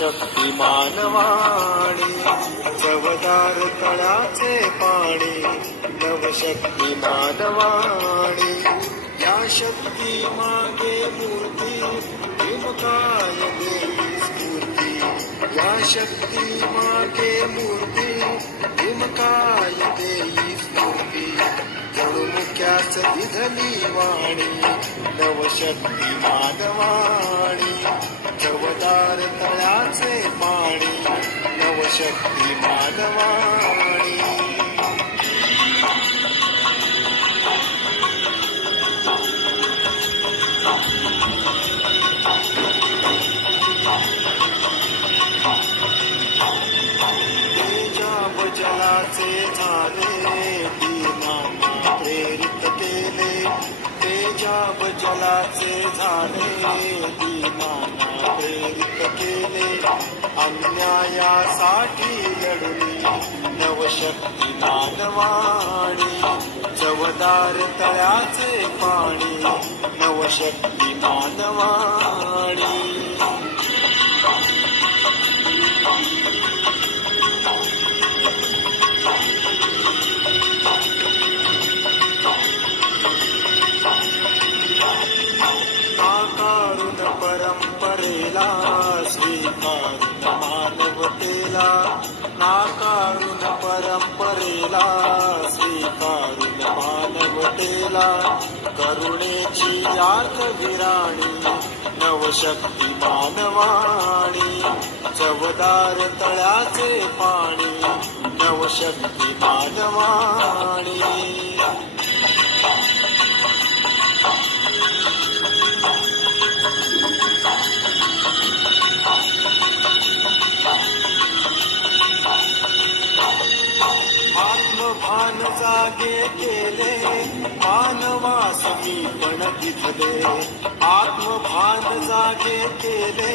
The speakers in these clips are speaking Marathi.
नवशक्तिमान वाणी चवदार तळ्याचे पाणी नवशक्तिमान वाणी या शक्ती मागे मूर्ती भीमकाय देई स्फूर्ती या शक्ती मागे मूर्ती भीमकाय देई स्फूर्ती जणू मुक्याच दिधली वाणी नवशक्तिमान वाणी चवदार तळ्याचे पाणी नवशक्तिमान वाणी तेजाब जलाचे झाले दीनांना प्रेरित केले तेजाब जलाचे झाले दीनांना प्रेरित केले अन्यायासाठी लढली नवशक्तिमान वाणी चवदार तळ्याचे पाणी नवशक्तिमान वाणी नाकारून परंपरेला स्वीकारून मानवतेला नाकारून परंपरेला स्वीकारून मानवतेला करुणेची यात विराणी नवशक्तिमान वाणी चवदार तळ्याचे पाणी नवशक्तिमान वाणी आत्मभान जागे केले मानवास मी पण दिसले आत्मभान जागे केले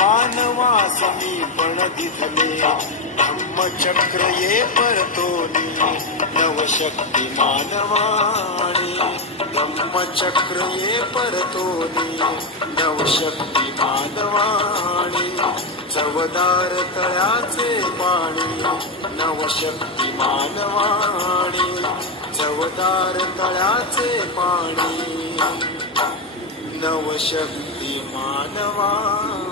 मानवास मी पण दिसले धम्मचक्र ये परतोनी नवशक्तिमान वाणी धम्मचक्र ये परतोनी नवशक्तिमान वाणी चवदार तळ्याचे पाणी नवशक्तिमान वाणी चवदार तळ्याचे पाणी नवशक्तिमान वाणी